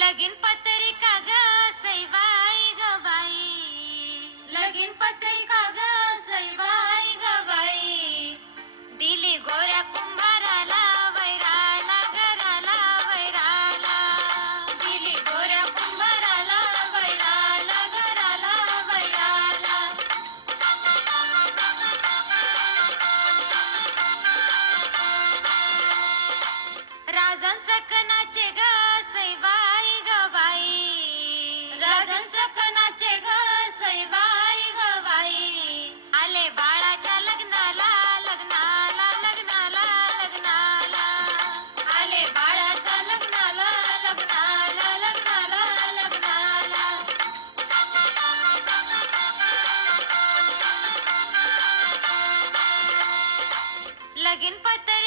लगीन पत्रिका ग सैबाई ग बाई. लगीन पत्रिका ग सैबाई ग बाई. दिली गोऱ्या कुंभाराला वैराला घराला वैराला. दिली गोऱ्या कुंभाराला वैराला घराला वैराला. राजन सकनाचे ग सैबाई लगीन पत्रिका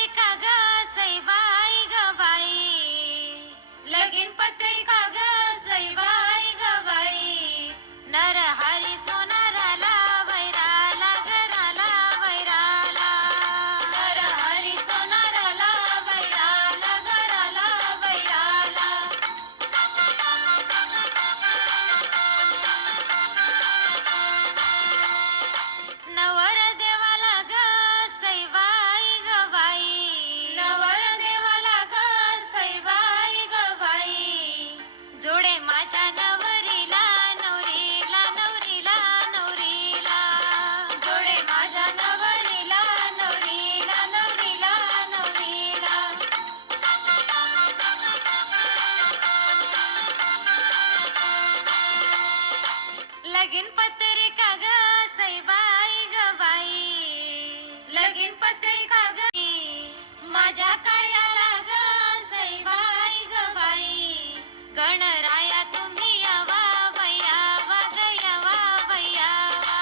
गणराया तुम्ही यावा बयावा ग यावा बयावा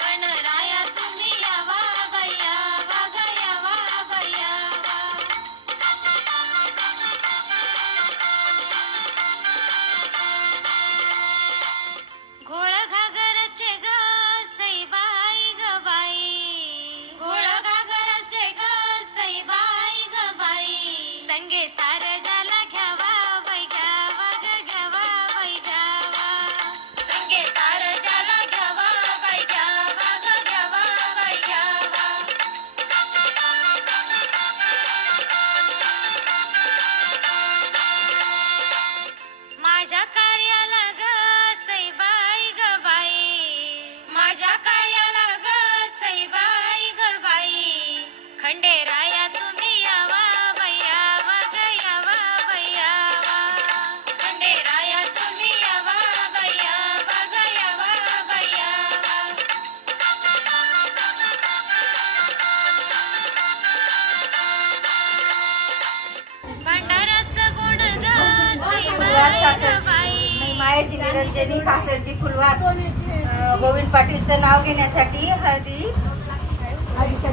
गणराया तुम्ही यावा बयावा ग यावा बयावा घोळ घागरचे ग सैबाई ग बाई. घोळ घागरचे ग सैबाई ग बाई. संगे सार मायाची निरंजनी सासरची फुलवार. गोविंद पाटीलचं नाव घेण्यासाठी हळदी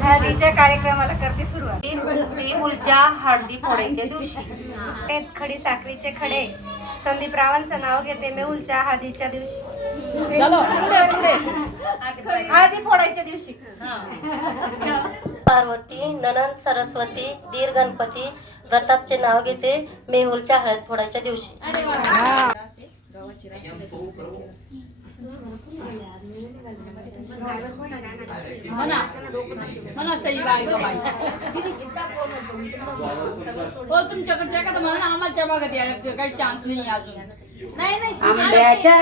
हळदीच्या कार्यक्रमाला करते सुरुवात. बिहुलच्या हळदी फोडायच्या दिवशी. ते खडी साखरीचे खडे. संदीप रावांचं नाव घेते मेहुलच्या हळदीच्या दिवशी. हळदी फोडायच्या दिवशी. पार्वती ननंद सरस्वती दीर गणपती प्रतापचे नाव घेते मेहुलच्या हळद फोडायच्या दिवशी. म्हणा सई बाई हो तुमच्याकडच्या का तर म्हणा आम्हाला त्या भागात यायला काही चान्स नाही अजून आंब्याच्या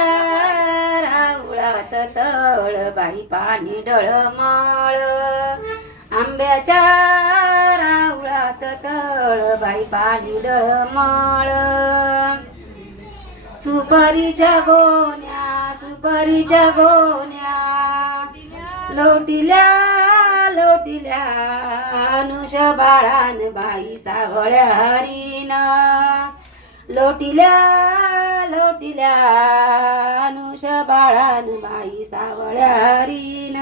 तळ बाई पाणी डळमळ आंब्याच्या रावळात तळ बाई पाणी डळमळ सुपारीच्या गोण्या सुपारीच्या गोण्या लोटिल्या लोटिल्या अनुष बाळान बाई सावळ्या हरीन. लोटिल्या लोटिल्या अनुष बाळान बाई सावळ्या हरीन.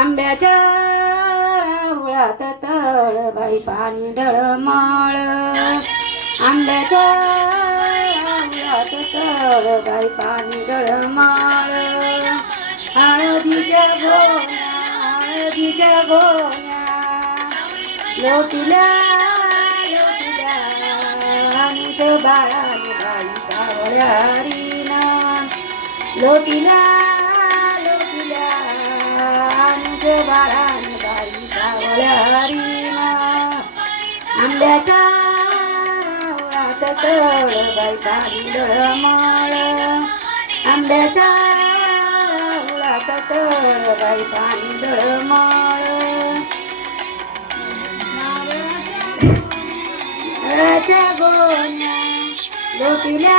आंब्याच्या राहुळात तळ बाई पाणी डळमळ आंब्याच्या राहुळात तळ बाई पाणी डळमळ हळदीच्या गोण्या हळदीच्या गोण्या लोटिल्या लोटिल्या आणि लोटीला लोटीला आमचं बाळान बाई सावळ्या आंब्याच्या तळ बाई माळ आंब्याच्या आवळात तळ बाई पाहिलं माळ नारळाच्या गोण्या लोटील्या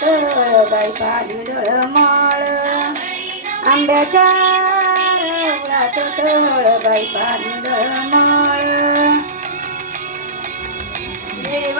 तळ बाई माळ आंब्याच्या आवळात तळ बाई पाहिलं माळ.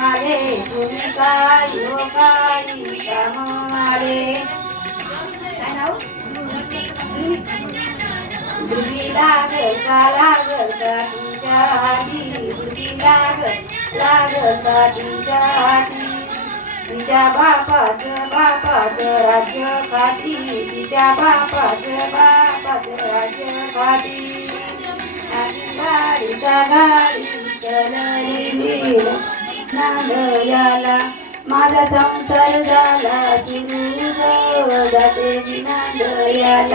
हमारे तुम्ही काय हो काही काय नाव बुद्धी लागल का लागल का तुझ्या आधी बुद्धी लागल लागल का तुझ्या आधी तुझ्या बापाचं बापाचं राज्य खाती. तुझ्या बापाचं बापाचं राज्य खाती. गाडीचा गाडी ನಡೋಯಾಲ ಮಗ ಸಂಸರ್ಗಾಲ ಚಿರುದೇವದತೆ ನಡೋಯಾಲ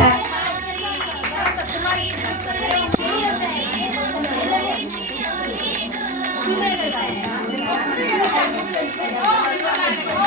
Thank you.